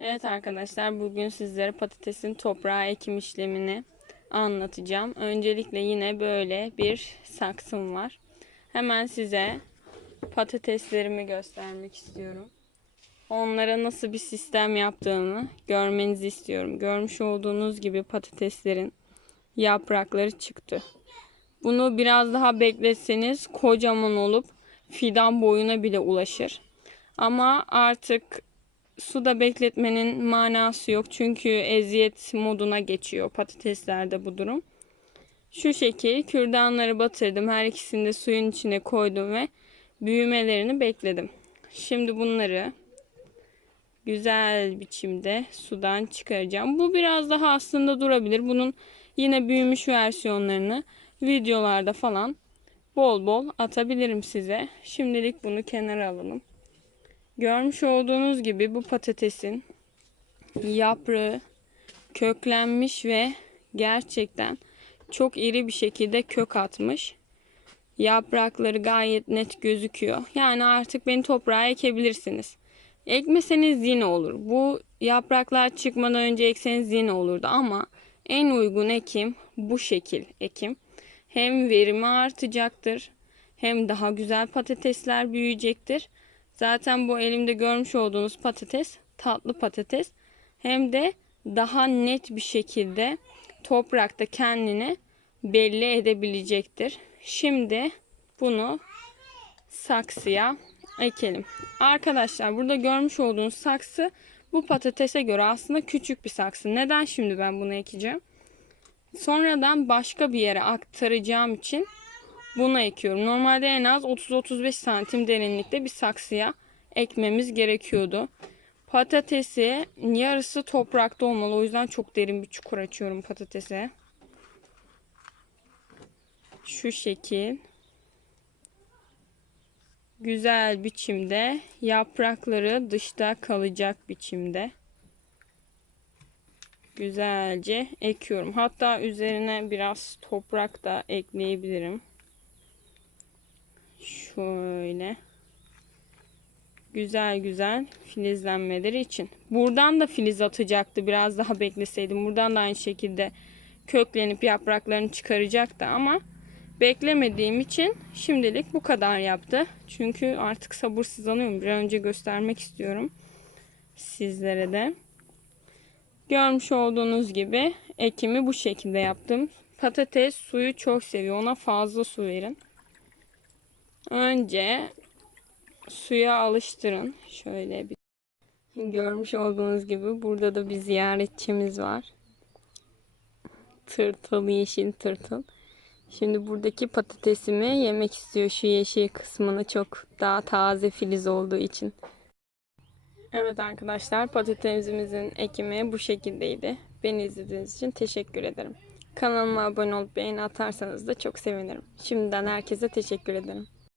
Evet arkadaşlar bugün sizlere patatesin toprağa ekim işlemini anlatacağım. Öncelikle yine böyle bir saksım var. Hemen size patateslerimi göstermek istiyorum. Onlara nasıl bir sistem yaptığımı görmenizi istiyorum. Görmüş olduğunuz gibi patateslerin yaprakları çıktı. Bunu biraz daha bekletseniz kocaman olup fidan boyuna bile ulaşır. Ama artık suda bekletmenin manası yok. Çünkü eziyet moduna geçiyor patateslerde bu durum. Şu şekil kürdanları batırdım. Her ikisini de suyun içine koydum ve büyümelerini bekledim. Şimdi bunları güzel biçimde sudan çıkaracağım. Bu biraz daha aslında durabilir. Bunun yine büyümüş versiyonlarını videolarda falan bol bol atabilirim size. Şimdilik bunu kenara alalım. Görmüş olduğunuz gibi bu patatesin yaprağı köklenmiş ve gerçekten çok iri bir şekilde kök atmış. Yaprakları gayet net gözüküyor. Yani artık beni toprağa ekebilirsiniz. Ekmeseniz yine olur. Bu yapraklar çıkmadan önce ekseniz yine olurdu ama en uygun ekim bu şekil ekim. Hem verimi artacaktır hem daha güzel patatesler büyüyecektir. Zaten bu elimde görmüş olduğunuz patates tatlı patates. Hem de daha net bir şekilde toprakta kendini belli edebilecektir. Şimdi bunu saksıya ekelim. Arkadaşlar burada görmüş olduğunuz saksı bu patatese göre aslında küçük bir saksı. Neden şimdi ben bunu ekeceğim? Sonradan başka bir yere aktaracağım için bunu ekiyorum. Normalde en az 30-35 santim derinlikte bir saksıya ekmemiz gerekiyordu. Patatesi yarısı toprakta olmalı. O yüzden çok derin bir çukur açıyorum patatese. Şu şekil. Güzel biçimde yaprakları dışta kalacak biçimde güzelce ekiyorum. Hatta üzerine biraz toprak da ekleyebilirim. Şöyle. Güzel güzel filizlenmeleri için. Buradan da filiz atacaktı. Biraz daha bekleseydim. Buradan da aynı şekilde köklenip yapraklarını çıkaracaktı ama beklemediğim için şimdilik bu kadar yaptı. Çünkü artık sabırsızlanıyorum. Bir an önce göstermek istiyorum sizlere de. Görmüş olduğunuz gibi ekimi bu şekilde yaptım. Patates suyu çok seviyor. Ona fazla su verin. Önce suya alıştırın. Şöyle bir görmüş olduğunuz gibi burada da bir ziyaretçimiz var. Tırtıl, yeşil tırtıl. Şimdi buradaki patatesimi yemek istiyor şu yeşil kısmını çok daha taze filiz olduğu için. Evet arkadaşlar patatesimizin ekimi bu şekildeydi. Beni izlediğiniz için teşekkür ederim. Kanalıma abone olup beğeni atarsanız da çok sevinirim. Şimdiden herkese teşekkür ederim.